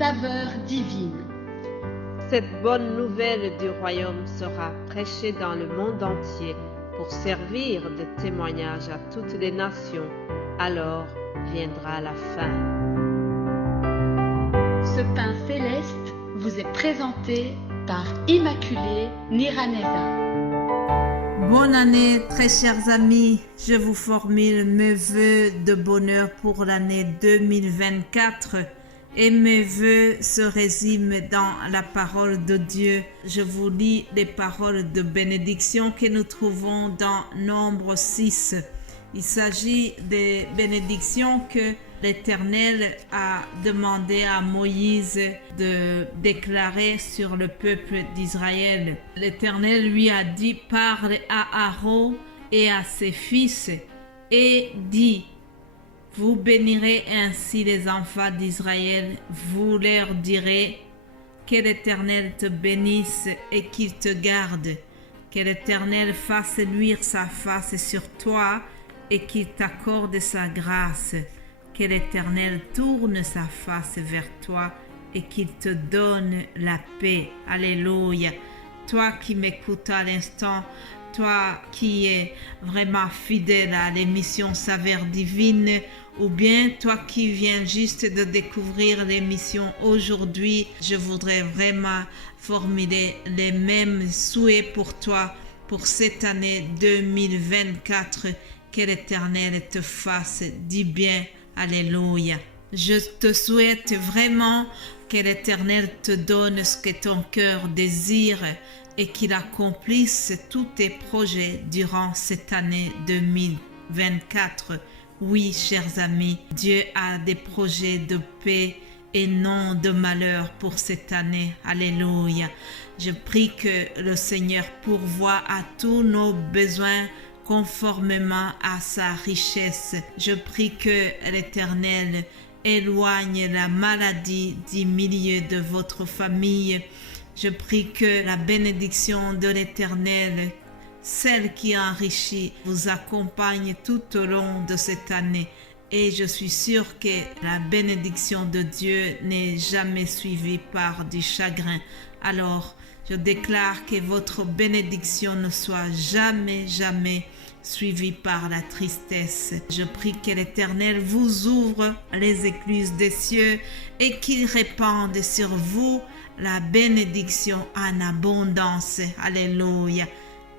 saveur divine. Cette bonne nouvelle du royaume sera prêchée dans le monde entier pour servir de témoignage à toutes les nations. Alors viendra la fin. Ce pain céleste vous est présenté par Immaculée Niraneza. Bonne année, très chers amis. Je vous formule mes vœux de bonheur pour l'année 2024 et mes vœux se résument dans la parole de Dieu. Je vous lis les paroles de bénédiction que nous trouvons dans Nombre 6. Il s'agit des bénédictions que l'Éternel a demandé à Moïse de déclarer sur le peuple d'Israël. L'Éternel lui a dit: parle à Aaron et à ses fils et dis: vous bénirez ainsi les enfants d'Israël, vous leur direz: que l'Éternel te bénisse et qu'il te garde, que l'Éternel fasse luire sa face sur toi et qu'il t'accorde sa grâce, que l'Éternel tourne sa face vers toi et qu'il te donne la paix. Alléluia. Toi qui m'écoutes à l'instant, toi qui es vraiment fidèle à l'émission Saveur Divine, ou bien toi qui viens juste de découvrir l'émission aujourd'hui, je voudrais vraiment formuler les mêmes souhaits pour toi pour cette année 2024. Que l'Éternel te fasse du bien. Alléluia. Je te souhaite vraiment que l'Éternel te donne ce que ton cœur désire et qu'il accomplisse tous tes projets durant cette année 2024. Oui, chers amis, Dieu a des projets de paix et non de malheur pour cette année. Alléluia. Je prie que le Seigneur pourvoie à tous nos besoins conformément à sa richesse. Je prie que l'Éternel éloigne la maladie du milieu de votre famille. Je prie que la bénédiction de l'Éternel, celle qui enrichit, vous accompagne tout au long de cette année. Et je suis sûre que la bénédiction de Dieu n'est jamais suivie par du chagrin. Alors, je déclare que votre bénédiction ne soit jamais suivie par la tristesse. Je prie que l'Éternel vous ouvre les écluses des cieux et qu'il répande sur vous la bénédiction en abondance. Alléluia.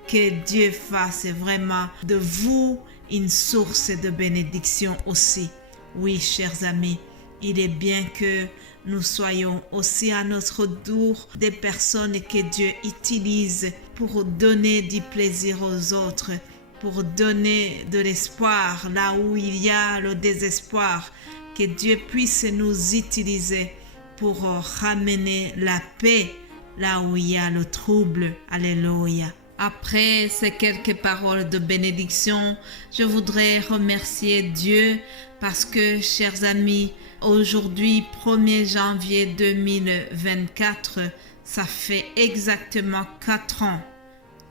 Que Dieu fasse vraiment de vous une source de bénédiction aussi. Oui, chers amis, il est bien que nous soyons aussi à notre tour des personnes que Dieu utilise pour donner du plaisir aux autres, pour donner de l'espoir là où il y a le désespoir. Que Dieu puisse nous utiliser pour ramener la paix là où il y a le trouble. Alléluia. Après ces quelques paroles de bénédiction, je voudrais remercier Dieu parce que, chers amis, aujourd'hui, 1er janvier 2024, ça fait exactement 4 ans.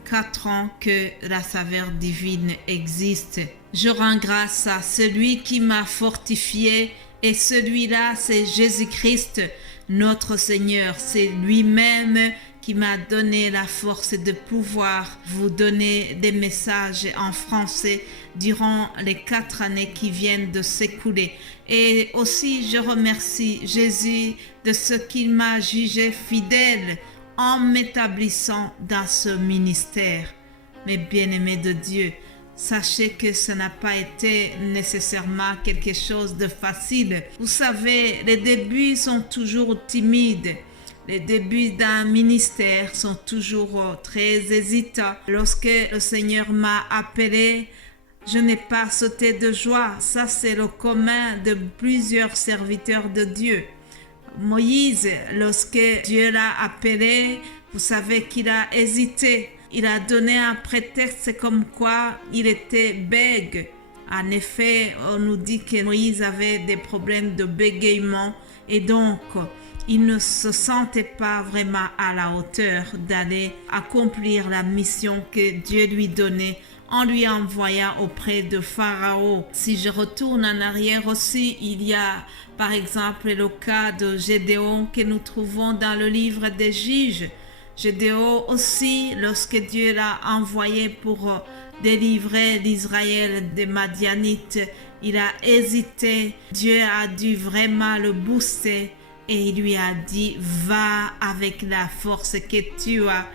4 ans que la saveur divine existe. Je rends grâce à celui qui m'a fortifié et celui-là, c'est Jésus-Christ, notre Seigneur. C'est lui-même qui m'a donné la force de pouvoir vous donner des messages en français durant les 4 années qui viennent de s'écouler. Et aussi, je remercie Jésus de ce qu'il m'a jugé fidèle en m'établissant dans ce ministère. Mes bien-aimés de Dieu, sachez que ça n'a pas été nécessairement quelque chose de facile. Vous savez, les débuts sont toujours timides. Les débuts d'un ministère sont toujours très hésitants. Lorsque le Seigneur m'a appelé, je n'ai pas sauté de joie. Ça, c'est le commun de plusieurs serviteurs de Dieu. Moïse, lorsque Dieu l'a appelé, vous savez qu'il a hésité. Il a donné un prétexte comme quoi il était bègue. En effet, on nous dit que Moïse avait des problèmes de bégaiement et donc il ne se sentait pas vraiment à la hauteur d'aller accomplir la mission que Dieu lui donnait on lui envoya auprès de Pharaon. Si je retourne en arrière aussi, il y a par exemple le cas de Gédéon que nous trouvons dans le livre des Juges. Gédéon aussi, lorsque Dieu l'a envoyé pour délivrer l'Israël des Madianites, il a hésité. Dieu a dû vraiment le booster et il lui a dit, va avec la force que tu as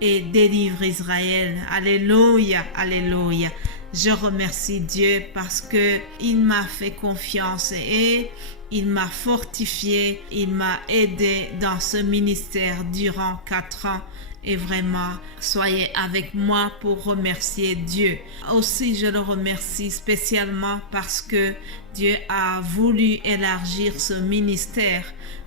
et délivre Israël. Alléluia, alléluia. Je remercie Dieu parce que il m'a fait confiance et il m'a fortifié, il m'a aidé dans ce ministère durant 4 ans. Et vraiment, soyez avec moi pour remercier Dieu. Aussi, je le remercie spécialement parce que Dieu a voulu élargir ce ministère.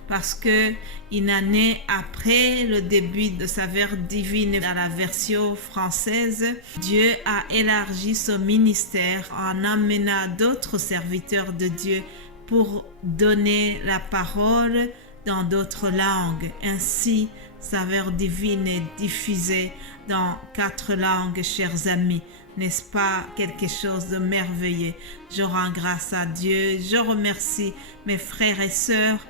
Parce que une année après le début de sa verre divine dans la version française, Dieu a élargi ce ministère en amenant d'autres serviteurs de Dieu pour donner la parole dans d'autres langues. Ainsi, sa verre divine est diffusée dans 4 langues, chers amis. N'est-ce pas quelque chose de merveilleux? Je rends grâce à Dieu. Je remercie mes frères et sœurs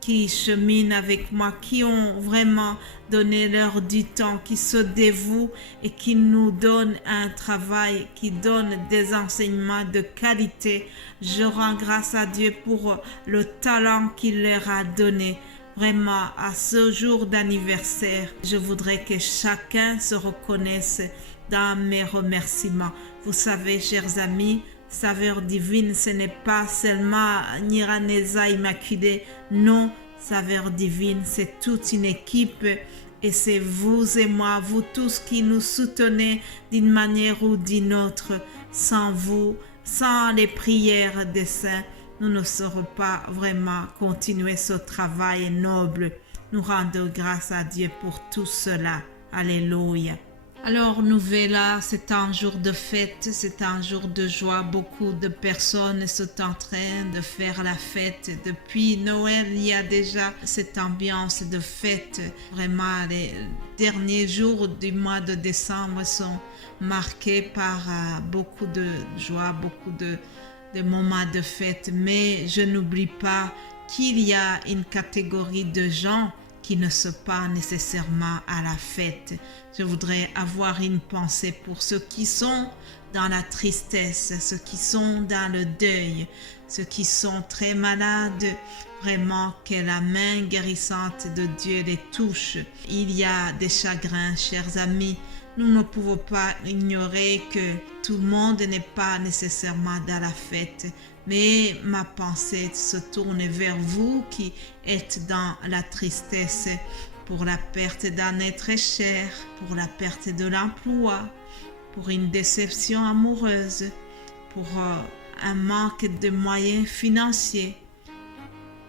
qui cheminent avec moi, qui ont vraiment donné leur du temps, qui se dévouent et qui nous donnent un travail, qui donnent des enseignements de qualité. Je rends grâce à Dieu pour le talent qu'il leur a donné. Vraiment, à ce jour d'anniversaire, je voudrais que chacun se reconnaisse dans mes remerciements. Vous savez, chers amis, Saveur divine, ce n'est pas seulement Nyiraneza Immaculée. Non, Saveur divine, c'est toute une équipe et c'est vous et moi, vous tous qui nous soutenez d'une manière ou d'une autre. Sans vous, sans les prières des saints, nous ne saurions pas vraiment continuer ce travail noble. Nous rendons grâce à Dieu pour tout cela. Alléluia. Alors, Nouvella, c'est un jour de fête, c'est un jour de joie. Beaucoup de personnes sont en train de faire la fête. Depuis Noël, il y a déjà cette ambiance de fête. Vraiment, les derniers jours du mois de décembre sont marqués par beaucoup de joie, beaucoup de moments de fête. Mais je n'oublie pas qu'il y a une catégorie de gens qui ne sont pas nécessairement à la fête. Je voudrais avoir une pensée pour ceux qui sont dans la tristesse, ceux qui sont dans le deuil, ceux qui sont très malades. Vraiment que la main guérissante de Dieu les touche. Il y a des chagrins, chers amis. Nous ne pouvons pas ignorer que tout le monde n'est pas nécessairement dans la fête. Mais ma pensée se tourne vers vous qui êtes dans la tristesse pour la perte d'un être cher, pour la perte de l'emploi, pour une déception amoureuse, pour un manque de moyens financiers.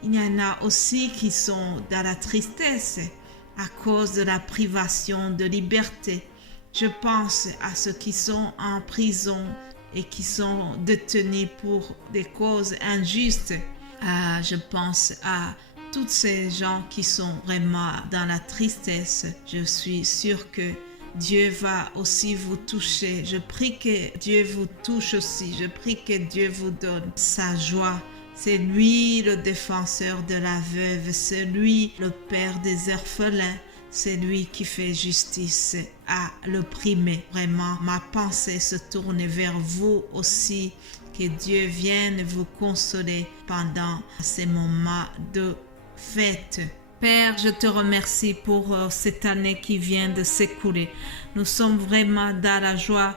Il y en a aussi qui sont dans la tristesse à cause de la privation de liberté. Je pense à ceux qui sont en prison et qui sont détenus pour des causes injustes. Je pense à tous ces gens qui sont vraiment dans la tristesse. Je suis sûre que Dieu va aussi vous toucher. Je prie que Dieu vous touche aussi. Je prie que Dieu vous donne sa joie. C'est lui le défenseur de la veuve. C'est lui le père des orphelins. C'est lui qui fait justice à l'opprimé. Vraiment, ma pensée se tourne vers vous aussi. Que Dieu vienne vous consoler pendant ces moments de fête. Père, je te remercie pour cette année qui vient de s'écouler. Nous sommes vraiment dans la joie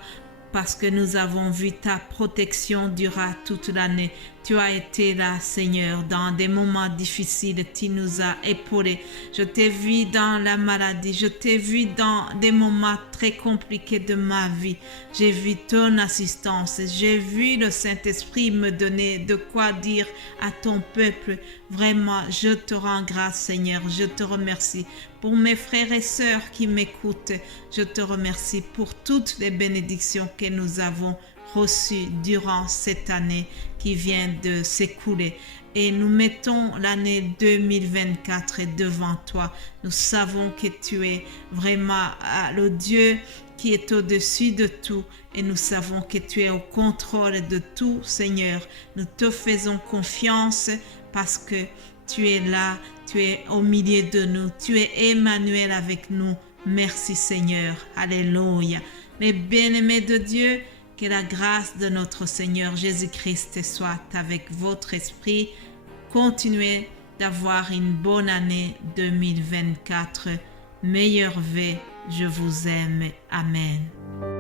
parce que nous avons vu ta protection durant toute l'année. Tu as été là, Seigneur, dans des moments difficiles. Tu nous as épaulés. Je t'ai vu dans la maladie. Je t'ai vu dans des moments très compliqués de ma vie. J'ai vu ton assistance. J'ai vu le Saint-Esprit me donner de quoi dire à ton peuple. Vraiment, je te rends grâce, Seigneur. Je te remercie pour mes frères et sœurs qui m'écoutent. Je te remercie pour toutes les bénédictions que nous avons reçues durant cette année qui vient de s'écouler. Et nous mettons l'année 2024 devant toi. Nous savons que tu es vraiment le Dieu qui est au-dessus de tout et nous savons que tu es au contrôle de tout, Seigneur. Nous te faisons confiance parce que tu es là, tu es au milieu de nous, tu es Emmanuel avec nous. Merci Seigneur, alléluia. Mais bien-aimés de Dieu, que la grâce de notre Seigneur Jésus-Christ soit avec votre esprit. Continuez d'avoir une bonne année 2024. Meilleurs vœux, je vous aime. Amen.